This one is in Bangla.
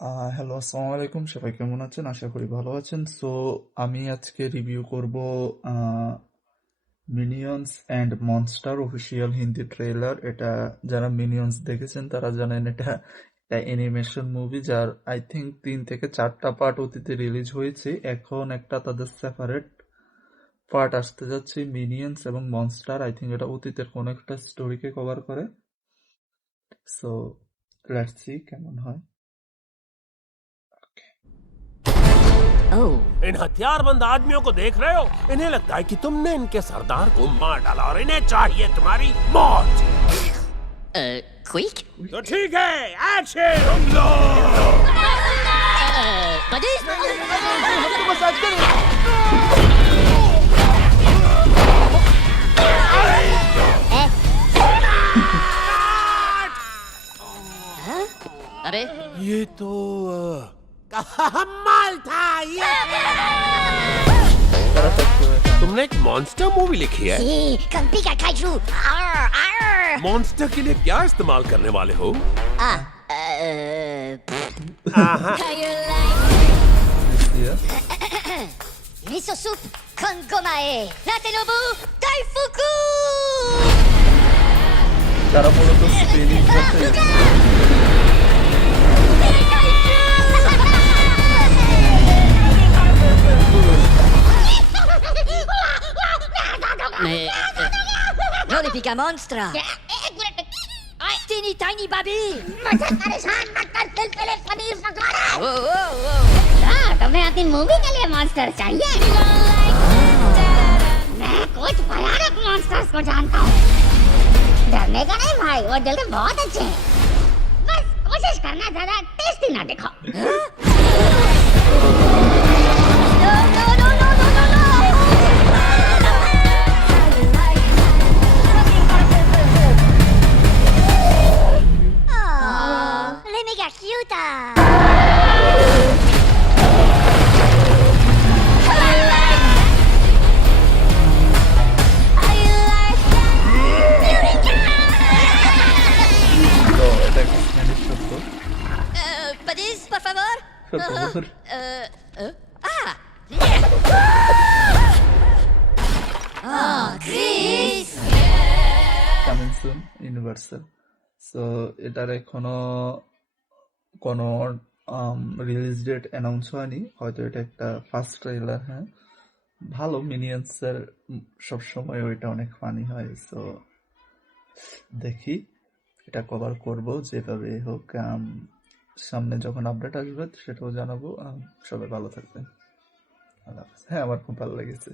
হ্যালো, আসসালামু আলাইকুম। সবাই কেমন আছেন? আশা করি ভালো আছেন। আমি আজকে রিভিউ করব Minions and Monster official Hindi trailer. এটা যারা মিনিয়ন্স দেখেছেন তারা জানেন এটা একটা অ্যানিমেশন মুভি যার আই থিঙ্ক 3 থেকে 4টা পার্ট অতীতে রিলিজ হয়েছে। এখন একটা তাদের সেপারেট পার্ট আসতে যাচ্ছে মিনিয়ন্স এবং মনস্টার। আই থিঙ্ক এটা অতীতের কোন একটা স্টোরিকে কভার করে। সো লেটস সি কেমন হয়। इन हथियारबंद आदमियों को देख रहे हो? इन्हें लगता है कि तुमने इनके सरदार को मार डाला और इन्हें चाहिए तुम्हारी मौत। Quick? तो ठीक है, एक्शन! तुम Buddy? अबे ये तो कमाल था ये। तुमने एक मॉन्स्टर मूवी लिखी है? sí, con pica kaiju. Arr, arr. Monster के लिए क्या इस्तेमाल करने वाले हो? Ah, miso soup con gomae. Natenobu Daifuku. তারা মূলত স্পেনিশ ভাষায় Non le pica monstra. Teeny tiny baby. तुम्हें अपनी मूवी के लिए मॉन्स्टर चाहिए? मैं कुछ भयानक मॉन्स्टर्स को जानता हूँ। डरने का नहीं भाई, वो दिल के बहुत अच्छे हैं। बस कोशिश करना, ज्यादा टेस्टी ना दिखाओ। No, no, no, no, no, no, no. Oh, le mega cute. তো এটা একটা স্প্যানিশ শব্দ। Buddies, por favor. Por favor. Ah. Oh, Chris. Coming soon universal. So এটার এখনো কোনো রিলিজ ডেট অ্যানাউন্স হয়নি, হয়তো এটা একটা ফার্স্ট ট্রেলার। হ্যাঁ, ভালো। মিনিয়ন্সের সবসময় ওইটা অনেক ফানি হয়। সো দেখি, এটা কভার করব যেভাবে হোক। সামনে যখন আপডেট আসবে সেটাও জানাবো। সবাই ভালো থাকবেন। আল্লাহ হাফেজ। হ্যাঁ, আমার খুব ভালো লেগেছে।